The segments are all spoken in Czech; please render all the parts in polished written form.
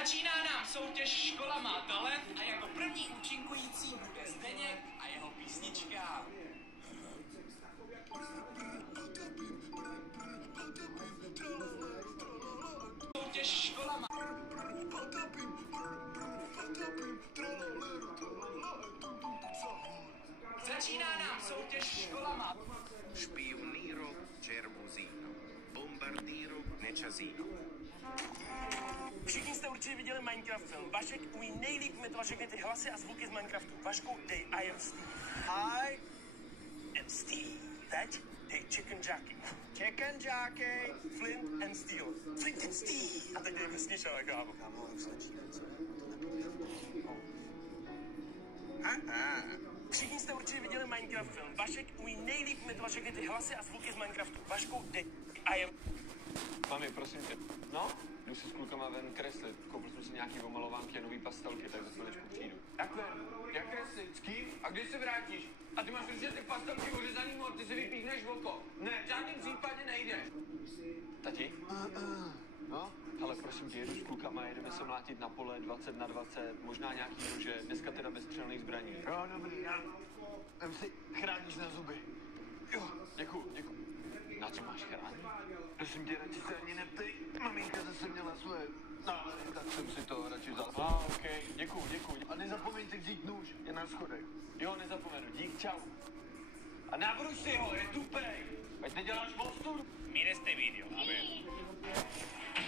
Začíná nám soutěž Škola má talent a jako první účinkující bude Zdeněk a jeho písnička. Soutěž Škola má... Začíná nám soutěž Škola má... Špioniro Cervuzino, bombardiro Nečazino. Všichni jste určitě viděli Minecraft film. Vašek umí nejlíp imitovat všechny ty hlasy a zvuky z Minecraftu. Vašku, dej I am Steve. I am Steve. Teď dej Chicken Jockey. Chicken Jockey. Flint and Steel. Flint and Steel. A teď dej vesničele, kámo. Kámo, už začíná, co? Všichni jste určitě viděli Minecraft film. Vašek umí nejlíp imitovat všechny ty hlasy a zvuky z Minecraftu. Vašku, dej I am... Mami, prosím tě. No? Jdu si s klukama ven kreslit. Koupil jsem si nějaký omalovánky a nový pastelky, tak za chviličku přijdu. Takhle? Jak kreslit? S kým? A kdy se vrátíš? A ty máš určitě ty pastelky ořezaný mor, ty si vypíchneš oko. Ne, v žádném případě nejdeš. Tati? No? Ale prosím tě, jedu s klukama, jedeme se mlátit na pole 20x20, možná nějaký nože, dneska teda bez střelných zbraní. Jo, dobrý, já vem si chráníš na zuby. Jo, děkuju. Na co máš chránit? Prosím tě, radši se ani neptej. Maminka zase měla svoje... No, tak jsem si to radši vzal. OK, děkuju. A nezapomeňte vzít nůž, je na schodech. Jo, nezapomenu, dík, čau. A nabruš si ho, je tupej. Ať neděláš postur. Mires este video, a ver.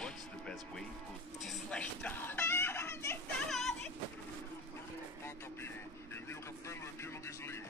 What's the best way to... Il mio cappello è pieno di slim.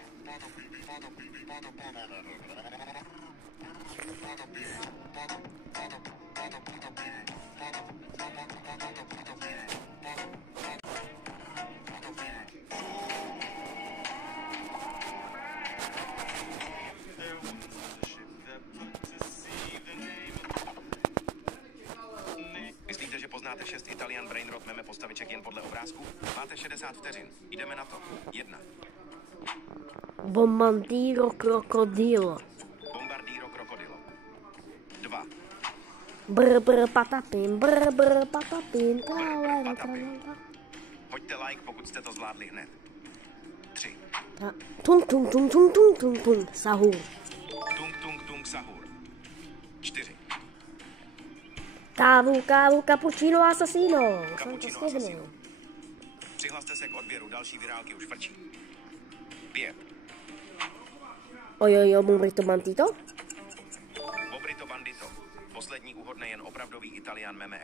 Myslíte, že poznáte 6 Italian Brainrot meme postaviček jen podle obrázku? Máte 60 vteřin. Jdeme na to. 1. Bombardiro krokodilo. Bombardiro krokodilo. 2. Brr patapim, brr patapim. Hoďte like, pokud jste to zvládli hned. 3. Tung, sahur. Tung, sahur. 4. Kávu, cappuccino assassino. Cappuccino assassino. Přihlaste se k odběru, další virálky už frčí. 5. Ojo, burrito mantito. Bobrito bandito. Poslední úhodné jen opravdový Italian meme